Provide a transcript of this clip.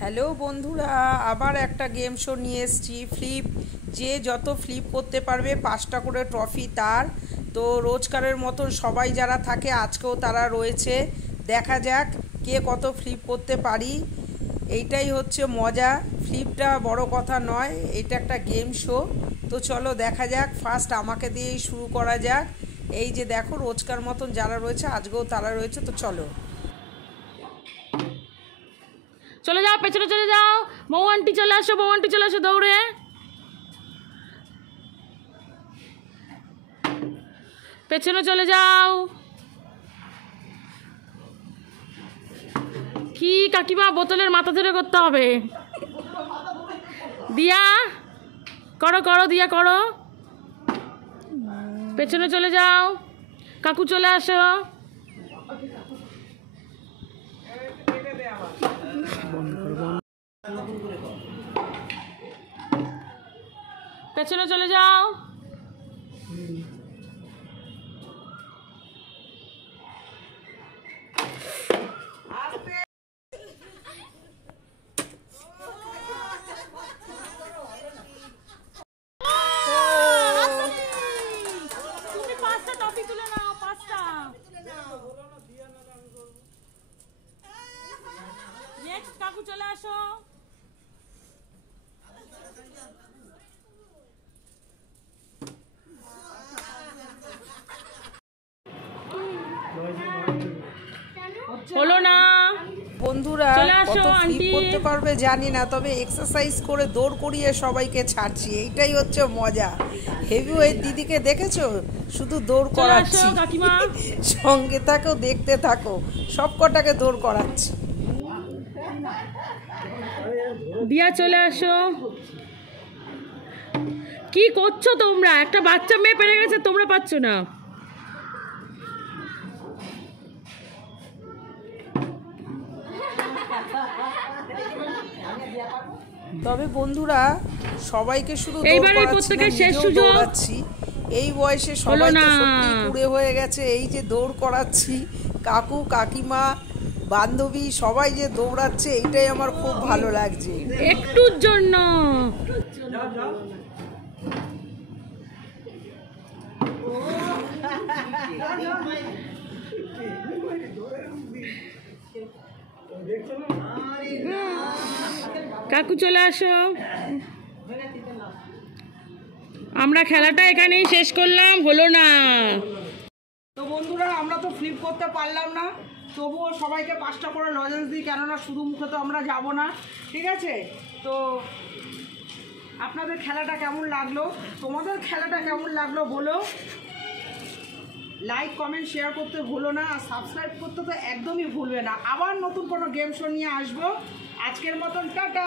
Hello বন্ধুরা, আবার একটা গেম শো নিয়ে এসেছি। ফ্লিপ, যে যত ফ্লিপ করতে পারবে 5টা করে ট্রফি তার। তো রোজকারের মতন সবাই যারা থাকে আজকেও তারা রয়েছে। দেখা যাক কে কত ফ্লিপ করতে পারি, এইটাই হচ্ছে মজা। ফ্লিপটা বড় কথা নয়, এটা একটা গেম শো। তো চলো দেখা যাক, ফার্স্ট আমাকে দিয়েই শুরু করা যাক। এই যে দেখো, রোজকার মতন যারা রয়েছে আজকেও তারা রয়েছে। তো চলো চলে যাও, পেছনে চলে যাও। বউ আন্টি চলে আসো, বউ আন্টি চলে আসো দৌড়ে। পেছনে চলে যাও। কি কাকিমা, বোতলের মাথা ধরে করতে হবে। দিয়া করো করো, দিয়া করো। পেছনে চলে যাও, কাকু চলে আসো। পেছনে চলে যাও। তুমি 5টা টপি তুলে নাও, 5টা। নেক্সট কাকু চলে আসো। হলো না বন্ধুরা, কত ফ্লিপ করতে পারবে জানি না, তবে এক্সারসাইজ করে দৌড় করিয়ে সবাইকে ছাড়ছি, এইটাই হচ্ছে মজা। হেভিওয়েট দিদিকে দেখেছো, শুধু দৌড় করাচ্ছি। সঙ্গে থাকো, দেখতে থাকো, সব কটাকে দৌড় করাচ্ছি। দিয়া চলে আসো। কি করছো তোমরা? একটা বাচ্চা মেয়ে পেরে গেছে, তোমরা পাচ্ছ না। তবে বন্ধুরা, সবাইকে শুধু দৌড়াচ্ছি। এই বয়সে সবাই তো সত্যি পুড়ে হয়ে গেছে। এই যে দৌড় করাচ্ছি, কাকু কাকিমা বান্ধবী সবাই যে দৌড়াচ্ছে, এইটাই আমার খুব ভালো লাগছে। একটুর জন্য কাকু চলে আসো। আমরা খেলাটা এখানেই শেষ করলাম, হলো না। তো বন্ধুরা, আমরা তো ফ্লিপ করতে পারলাম না, তবুও সবাইকে 5টা করে লজেন্স দিই, কেননা শুধু মুখে তো আমরা যাব না। ঠিক আছে? তো আপনাদের খেলাটা কেমন লাগলো, তোমাদের খেলাটা কেমন লাগলো বলো। লাইক কমেন্ট শেয়ার করতে ভুলো না, আর সাবস্ক্রাইব করতে তো একদমই ভুলবে না। আবার নতুন কোনো গেম শো নিয়ে আসবো। আজকের মতন টাটা।